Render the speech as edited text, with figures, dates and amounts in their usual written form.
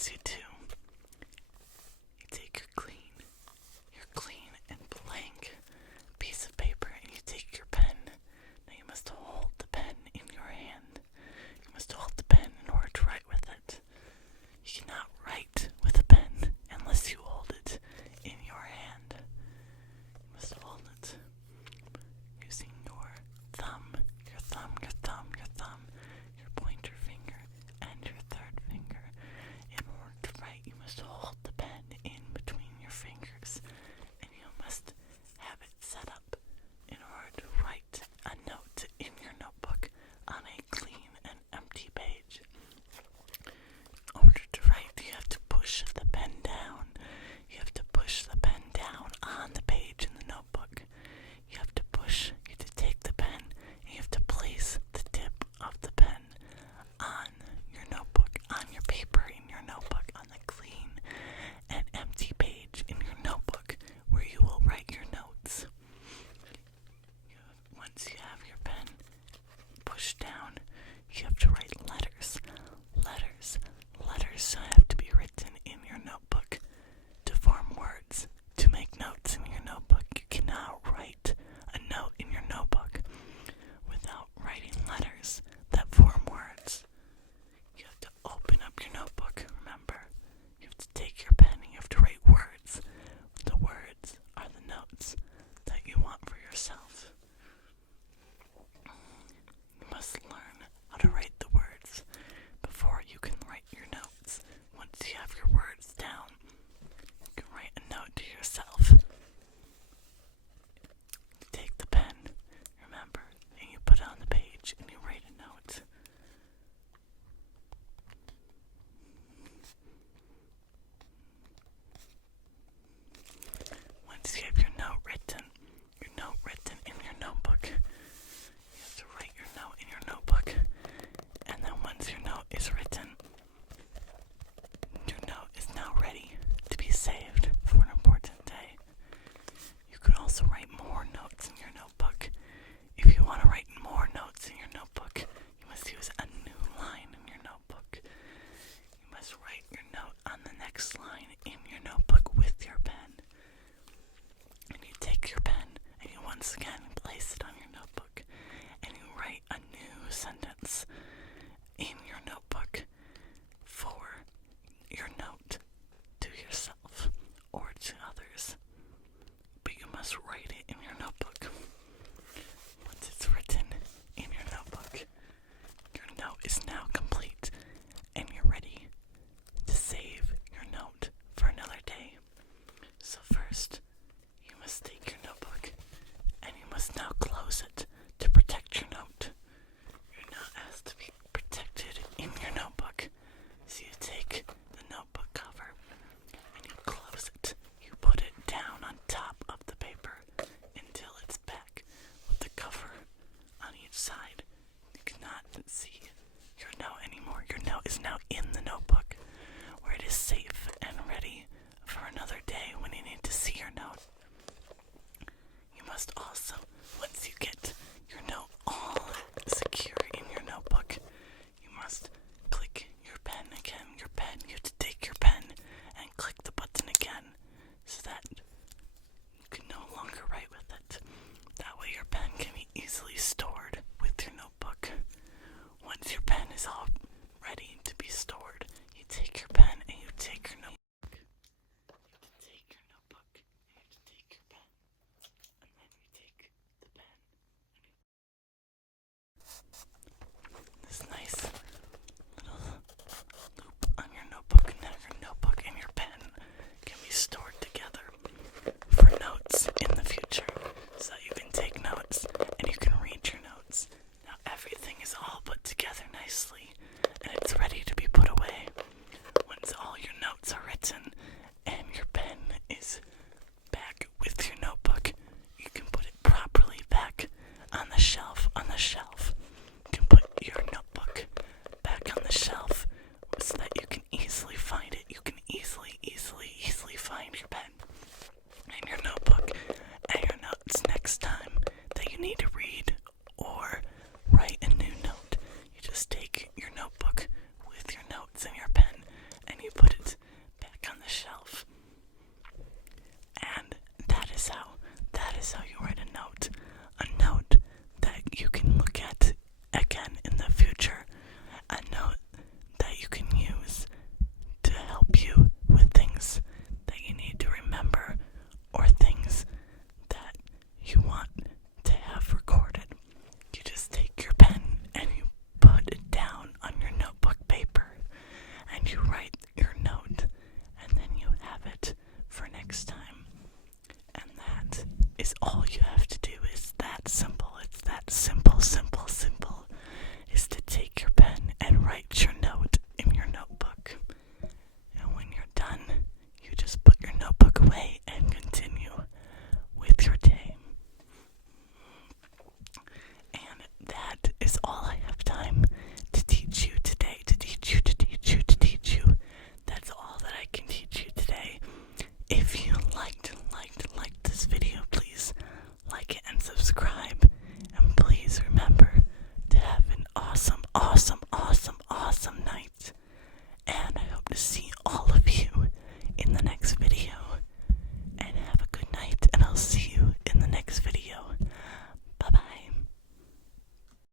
once you do, you take your clean and blank piece of paper, and you take your pen. Now you must hold the pen in your hand. You must hold the pen in order to write with it. You cannot write with a pen unless you hold it in your hand. You must hold it using your thumb, your pointer finger, and your third finger. In order to write, you must hold the pen in between your fingers, and you must have it set up in order to write a note in your notebook on a clean and empty page. In order to write, you have to push the pen down. You have to push the pen down on the page in the notebook. You have to take the pen, and you have to place the tip of the pen on your notebook, on your paper in your notebook, on the clean and empty page in your notebook where you will write your notes. Once you have your pen pushed down, you have to write letters. Letters have to be written in your notebook to form words, to make notes in your notebook. You cannot write a note in your notebook without writing letters that form words. You have to open up your notebook, remember. You have to take your pen and you have to write words. The words are the notes that you want for yourself. You must learn how to write the words before you can write your notes. Once you have your words down, you can write a note to yourself. You take the pen, remember, and you put it on the page and you write a note. Once you have your note written in your notebook, you have to write your note in your notebook. And then once your note is written, your note is now ready to be saved for an important day. You can also write more notes in your notebook. If you want to write more notes in your notebook, you must use a new line in your notebook. You must write your note on the next line in your notebook with your pen. And you take your pen and you once again place it on your notebook and you write a new sentence in your notebook for your note to yourself or to others. But you must write it in your notebook. Once it's written in your notebook, your note is now complete and you're ready to save your note for another day. So first, you must take your notebook and you must now close it to protect your note. Your note has to be protected in your notebook. So you take the notebook cover and you close it. You put it down on top of the paper until it's back with the cover on each side. You cannot see your note anymore. Your note is now in the notebook where it is safe and ready for another day when you need to see your note. You must also, once you get your note all secure in your notebook, you must click your pen again. You have to take your pen and click the button again so that you can no longer write with it. That way your pen can be easily stored with your notebook. Once your pen is all ready to be stored, you take your pen and you take the C